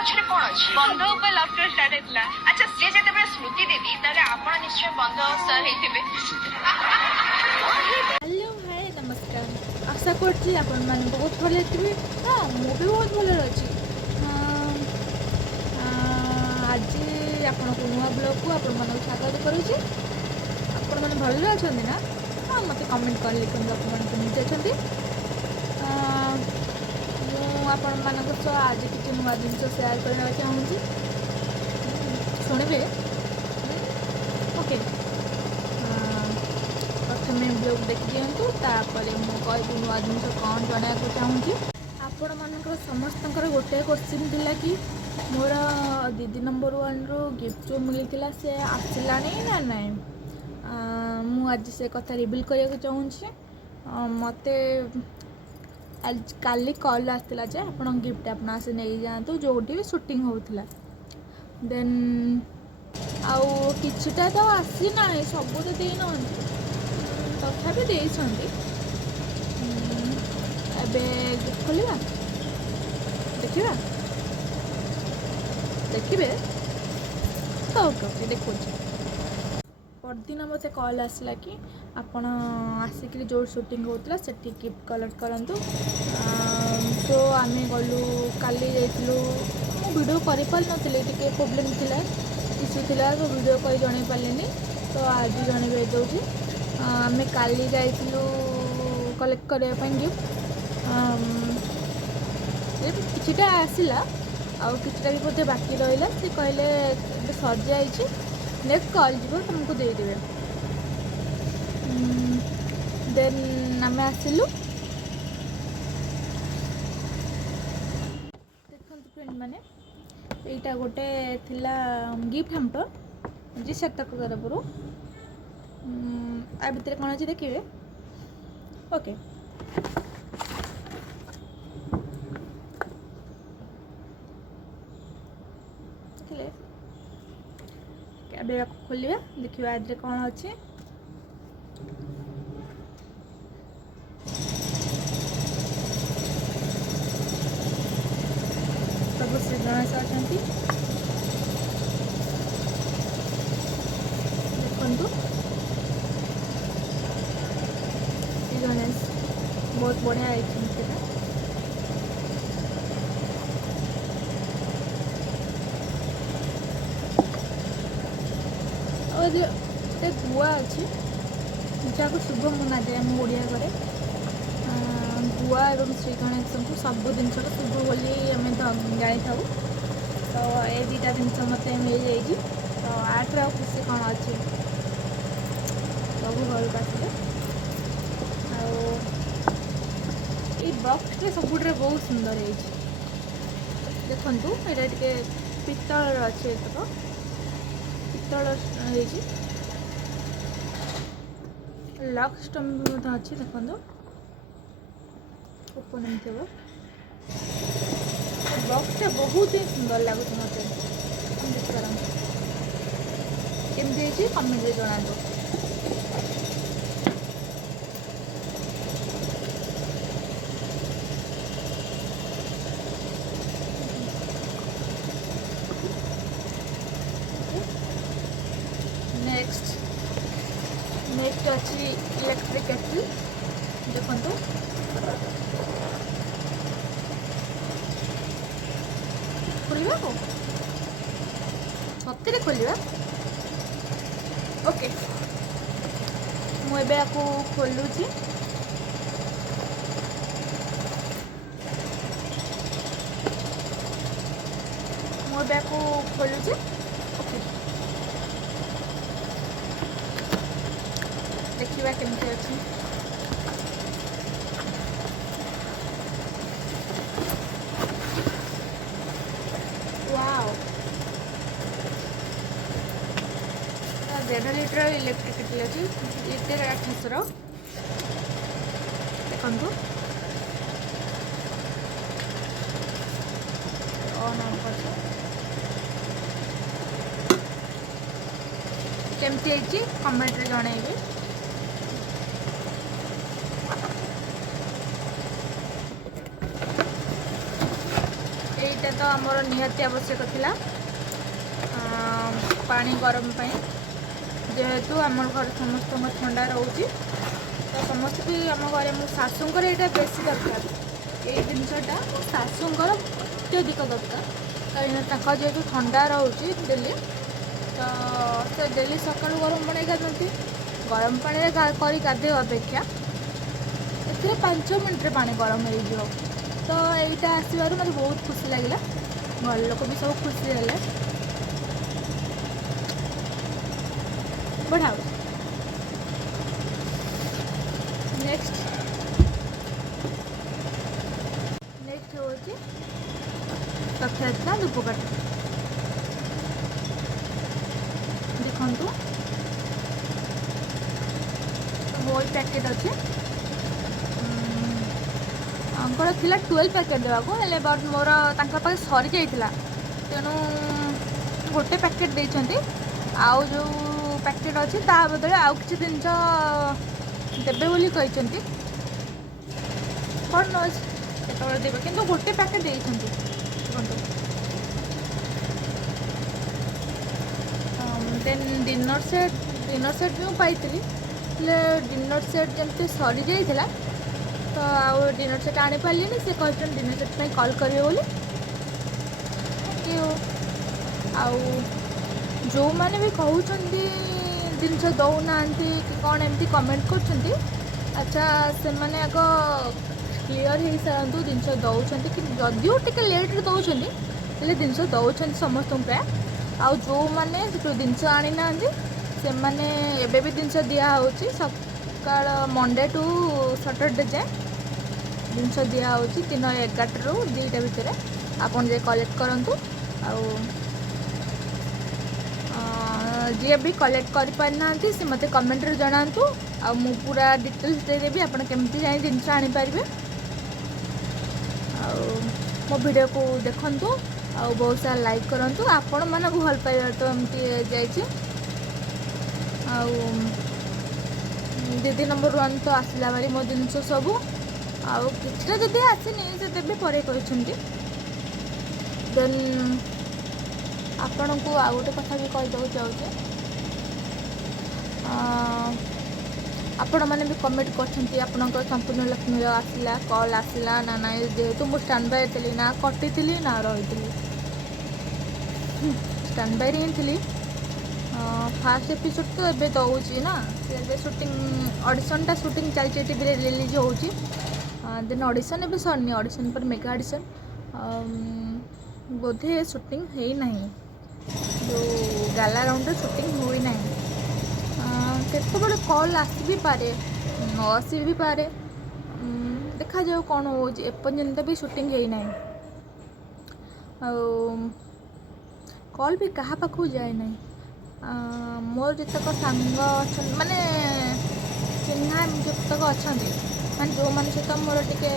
पछरे कोन अछि बंध ऊपर लव स्टोरी स्टार्ट हेतला अच्छा से जते बे स्मृति देवी ताले आपण निश्चय बंध सर हेतिबे हेलो हाय नमस्कार आशा करছি ଆପଣ ମାନେ ବହୁତ ଭଲ ଥିବେ ହଁ ମୁଁ ବି ବହୁତ ଭଲରେ ଅଛି ଆଜି ଆପଣଙ୍କୁ ନୂଆ ବ୍ଲଗ୍କୁ ଆପଣମାନଙ୍କୁ ସ୍ୱାଗତ କରୁଛି ଆପଣମାନେ ଭଲରେ ଅଛନ୍ତି ନା ହଁ ମୋତେ କମେଣ୍ଟ କରି ଲେଖନ୍ତୁ ଆପଣମାନେ କେମିତି ଅଛନ୍ତି ମୁଁ ଆପଣମାନଙ୍କ ସହ ଆଜି କିଛି ନୂଆ ଜିନିଷ ସେୟାର କରିବାକୁ ଚାହୁଁଛି ଶୁଣିବେ ଓକେ प्रथम ब्लॉग देख दिंतु तापर मु कहबी नुआ जिन कौन जनाया चाहूँगी आपण मानकर समस्त गोटे क्वेश्चन थिला कि मोर दीदी नंबर 1 रु गिफ्ट जो मिलता से आसला ना ना मु आज से कथा रिवील करने चाहूँगी मत काली कॉल आसला जे आप गिफ्ट अपना से नहीं जातु जो भी शूटिंग होता देन आउ किछटा तो आसी ना सब तो देना तथापि देइछन्ति एबे गिफ्ट खोलिबा देखिबा देखिबे तो ओके देखो परदिन मत कॉल आसला कि आपण आसिक जो शूटिंग होता से गिफ्ट कलेक्ट करंतु तो आम गलु काली जाइलु वीडियो कर पारे टे प्रोब्लेम थिला इश्यू थिला तो वीडियो कर जन पारे तो आज जनवे दूसरी आम काली जाइलु कलेक्ट करने गिफ्ट किछटा आसला आउ किछटा भी बोधे बाकी रहा से कहले सर जाइए नेक्स्ट कॉल जीव तुमको देदेवे देन आम आसिलु देखो फ्रेंड माने एटा गोटे थिला गिफ्ट हैम्पर जी सेटक तरफ आ भितर कौन अच्छे देखिए ओके देखिए खोलिए देखिए आज कौन अच्छे सब श्री गणेश अच्छा देखु गणेश बहुत बढ़िया है और जो गुआ अच्छी जहाँ शुभ मना जाए आम ओडिया घरे गुआ और श्री गणेश को सब जिन शुभ बोली आम जानी था तो ये दुटा जिन मत मिल जाइए तो आठ खुशी कौन अच्छे सब घर को आसिले बक्स सब बहुत सुंदर है देखु ये टे पितल अच्छे पितल लक स्टम्प अच्छी देखो ओपन थे बक्स बहुत ही सुंदर लगुच मत देखिपार केमती कमेंट जनातु नेक्स्ट अच्छी इलेक्ट्रिक केटल देखो खोलिबा को सत्य खोलिबा ओके मुझे आपको खोलुची मुझे आपको खोलुची ओके देखिए केमती अच्छी वाओ 1.5 लीटर इलेक्ट्रिक केटल अच्छी लीटर 800 देखो ऑन ऑन कर केमती कमेंट जनइबे यहाँ तो आम मोर निहाती आवश्यक थिला पानी गरम पाई जेहेतु आम घर समस्त ठंडा रोचे तो समस्त भी आम घर मो शाशुंकर यहाँ बेसी दरकार ये जिनसटा मो शाशुंकर अत्यधिक दरकार कहीं जेहेतु ठंडा रोचे डेली तो से डेली सकाल गरम पानी गाधती गरम पानी कर गाधे अपेक्षा ए 5 मिनट पानी गरम हो तो यहाँ आसबार मतलब बहुत खुशी लगे घर लोक भी सब खुशी है बढ़ा नेक्स्ट हूँ रथयात्रा धूपकाठ देखु होल पैकेट अच्छे थिला 12 पैकेट देवाको हेले बट मोर पाखे सरी जाइथिला तेणु गोटे पैकेट देइछन्ती आउ जो पैकेट अच्छी ता बदले आउ किछि जिनस देबे बोली कहिछन्ती कौन नोज केतବେଳେ देबे किंतु गोटे पैकेट देइछन्ती देन डिनर सेट भी पाइଥିଲି हेले डिनर सेट जमती सरी जाइथिला तो आउ डिनर सेट आनी पार्ली से कहते डिनर सेट पे कॉल करिए बोली आउ जो मैंने भी कहते जिनस दौना कि कौन एमती कमेंट कर अच्छा से मैंने आग क्लीयर हो सारूँ जिनस दौरान कि जदिव टे लेट्रे दौरान हेल्ले जिनस दौरान समस्त प्राय आउ जो मैंने जो जिनस आनी ना से मैंने एबे भी जिनस दिखाई सकाल मंडे टू सैटरडे जाए जिनस दिखाई दिन 11 ରୁ 2टा भितर आपन जे कलेक्ट करंतु आउ जी भी कलेक्ट कर पारिना से मते कमेंट रे जणांतु आ मु पूरा डिटेल्स दे देबी आपन केमती जाई जिनस आनी पारिबे आ मो वीडियो को देखंतु आ बहुत सारा लाइक करंतु आपन मन को भल पाइबा तो एमती जाईची आ दीदी नंबर 1 तो आसला बारी मो जिनस सबू आउ किछटा जदि आसीनी से देबे परे कहछन्ती देन आपण को आ गोटे कथा भी कह दो चाहूँ आपण मैंने भी कमेंट करछन्ती आपनकर संपूर्ण लक्ष्मी आसला कॉल आसला ना ना जेहेतु मु स्टैंड बाय थी ना कटी ना रही स्टैंड बाय ही थी फास्ट एपिसोड तो एबे दौची ना से शूटिंग ऑडिशनटा शूटिंग चलती टीवी रे रिलीज होची देन ऑडिशन एबे सरनी ऑडिशन पर मेगा ऑडिशन बोधे शूटिंग है नहीं जो गाला राउंड शूटिंग हुई ना केत बड़े कॉल आसी भी पारे न आसी भी पारे देखा जाओ कौन हो एपर्यंत भी शूटिंग है ना कॉल भी कहा पाखु जाए ना मोर जितक सांग माने चिन्हा जितक अच्छा माने जो मैंने सहित मोर टे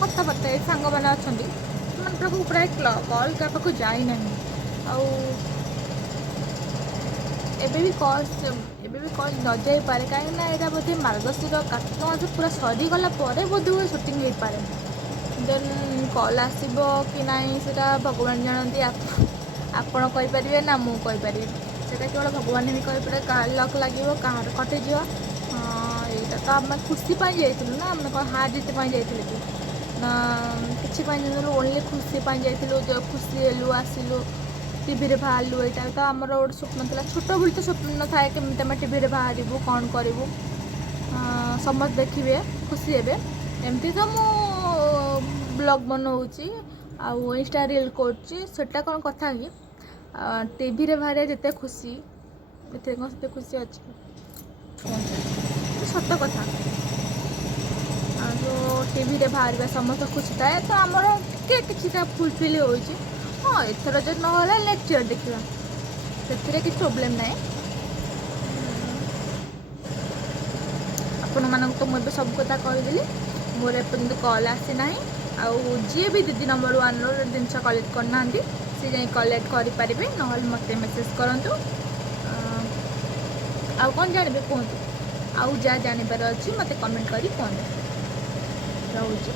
कथबार्ता सांग मैंने अच्छा प्राय कॉल क्या पाखु जाए ना एबे भी कॉल न जाई पारे कहीं ना यहाँ बोधे मार्गशीर कार्तिक मास पूरा सरीगला बोधे हुए शूटिंग हो पारे देन कॉल आसब कि नहीं सेटा भगवान जानती आपण कहींपारे ना मु कहींपारे सेटा केवल भगवान ही कहींपारे कह लक लगे कहार कटिज यहाँ तो आम खुशी जाइलु ना आम कौन हार जीत जाइए कि ना कि ओनली खुशी जाइलु जो खुशी हेलु आसिलु टीवी रे बाहरलु यहाँ तो आमर गोटे स्वप्न था छोट बोली तो स्वप्न थाए केमती आम टीवी रे बाहरबू कौन करूँ समस्त देखिए खुशी हे एमती तो मु ब्लॉग बनाऊँगी आउ इंस्टा रील करटा कौन कथा कि टीवी रे बाहर जिते खुशी ये कौन से खुशी अच्छी सत कथा जो टीवी रे बाहर समस्त खुशी थाए तो आमर किसी फुलफिल हो हाँ एथर जो ना नेक्स्ट ईयर देखा से किसी प्रोब्लेम ना आपण मानक तो मुझे सब कथा कहदेली मोर एपर्यंत कॉल आसी ना आउ जी भी दीदी नंबर 1 रो जिनस कलेक्ट करना सी जाए कलेक्ट करें ना मत मेसेज करूँ आउ कौन जानवे कहतु आउ जहाँ जानवर अच्छी मत कमेंट कर कहते रोचे।